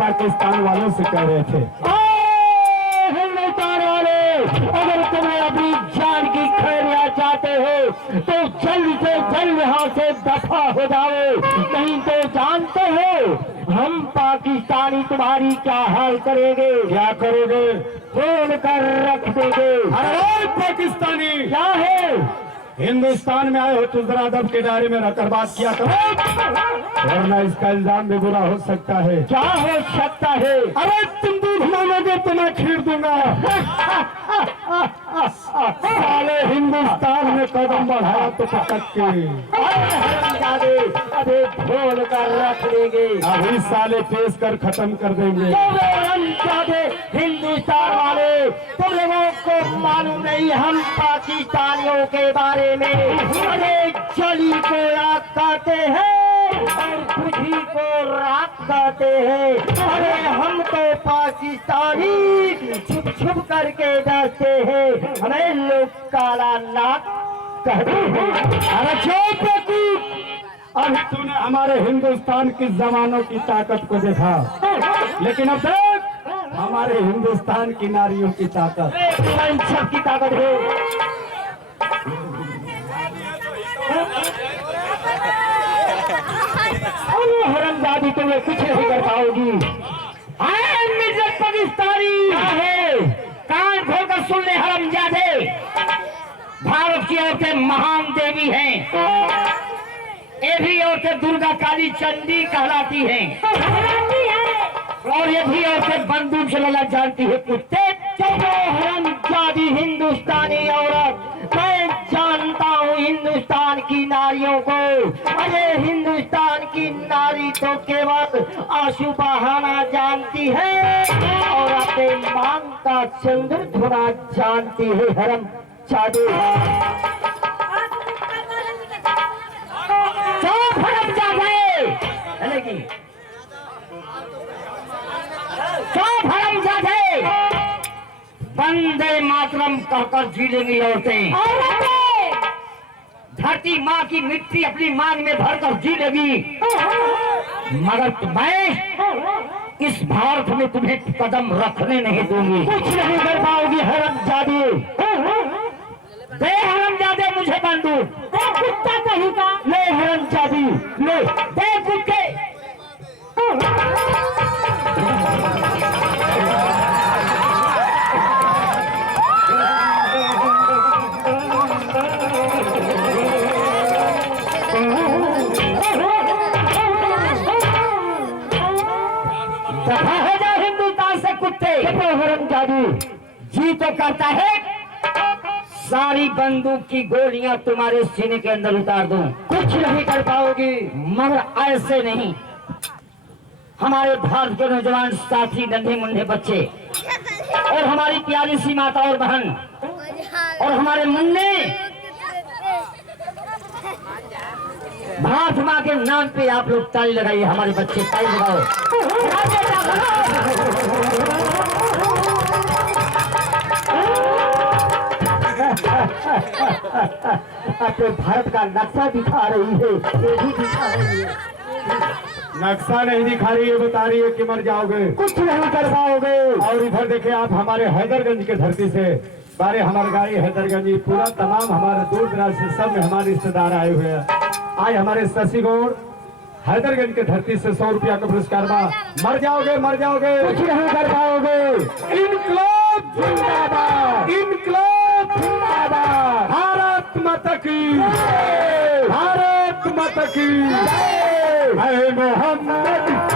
पाकिस्तान वालों से कह रहे थे, हिंदुस्तान वाले, अगर तुम्हें अपनी जान की खैरिया चाहते हो तो जल्द से जल्द यहाँ से दफा हो जाओ, नहीं तो जानते हो हम पाकिस्तानी तुम्हारी क्या हाल करेंगे। क्या करोगे? खोल कर रख देंगे। अरे पाकिस्तानी, क्या है? हिंदुस्तान में आए हो तो जरा अदब के दायरे में रहकर बात किया करो, वरना इसका इल्जाम भी बुरा हो सकता है। क्या हो सकता है? अरे तुम दूध मांगोगे तो मैं खीर दूंगा। साले हिंदुस्तान में कदम बढ़ाया तो पटक के अरे खोल कर रख देंगे। अभी साले पेश कर खत्म कर देंगे। हिंदुस्तान वाले, तुम लोगों को मालूम नहीं हम पाकिस्तानियों के बारे में, अरे जली को राख कहते हैं और खुशी को राख कहते हैं। अरे हम तो पाकिस्तानी छुप छुप करके डरते हैं, हमें लोग काला नाक कहते हैं। अरे चुप बेवकूफ! अब तूने हमारे हिंदुस्तान की जवानों की ताकत को देखा, लेकिन अब देख हमारे हिंदुस्तान की नारियों की ताकत। की ताकत है। हरमजादी तुम्हें कुछ नहीं कर पाओगी। मिर्जत पाकिस्तानी है, कान खोलकर सुन ले हरमजादे। भारत की औरतें महान देवी हैं, ये भी औरतें दुर्गा काली चंडी कहलाती हैं, और ये भी औरतें बंदूक चलाना जानती है। कुत्ते चलो हरमजादी हिंदुस्तानी औरत, मैं जानता हूँ हिंदुस्तान की नारियों को। अरे हिंदुस्तान की नारी तो केवल आंसू बहाना जानती है और अपने मांग का सिंदूर धोना जानती है। हरमजादी वंदे मातरम कहकर जी लेंगी औरतें। धरती माँ की मिट्टी अपनी मांग में भरकर जी लेगी, मगर मैं इस भारत में तुम्हें कदम रखने नहीं दूंगी। कुछ नहीं कर पाओगी हरमजादी। दे हरमजादे मुझे बंदूक। कुत्ता कहीं का ले हरमजादी, ले दे कुत्ते। हो जाओ हिंदुस्तान से कुत्ते। हरमजादी जी तो करता है सारी बंदूक की गोलियां तुम्हारे सीने के अंदर उतार दूं। कुछ नहीं कर पाओगी, मगर ऐसे नहीं। हमारे भारत के नौजवान साथी, नन्हे मुन्ने बच्चे और हमारी प्यारी सी माता और बहन और हमारे मुन्ने, भारत माँ के नाम पे आप लोग ताली लगाइए। हमारे बच्चे ताली लगाओ। अपने भारत का नक्शा दिखा रही है, ये भी दिखा रही है। नक्शा नहीं दिखा रही है, बता रही है कि मर जाओगे, कुछ नहीं कर पाओगे। और इधर देखे आप हमारे हैदरगंज के धरती से सारे हमारे गाड़ी हैदरगंज पूरा तमाम हमारे दूर दराज से सब में हमारे रिश्तेदार आए हुए हैं। आज हमारे शशि गौड़ हैदरगंज के धरती से 100 रुपया का पुरस्कार बा। मर जाओगे, मर जाओगे, कुछ नहीं कर पाओगे। इनकलाब जिंदाबाद, इनकलाब जिंदाबाद। भारत माता की, भारत माता की, मोहम्मद।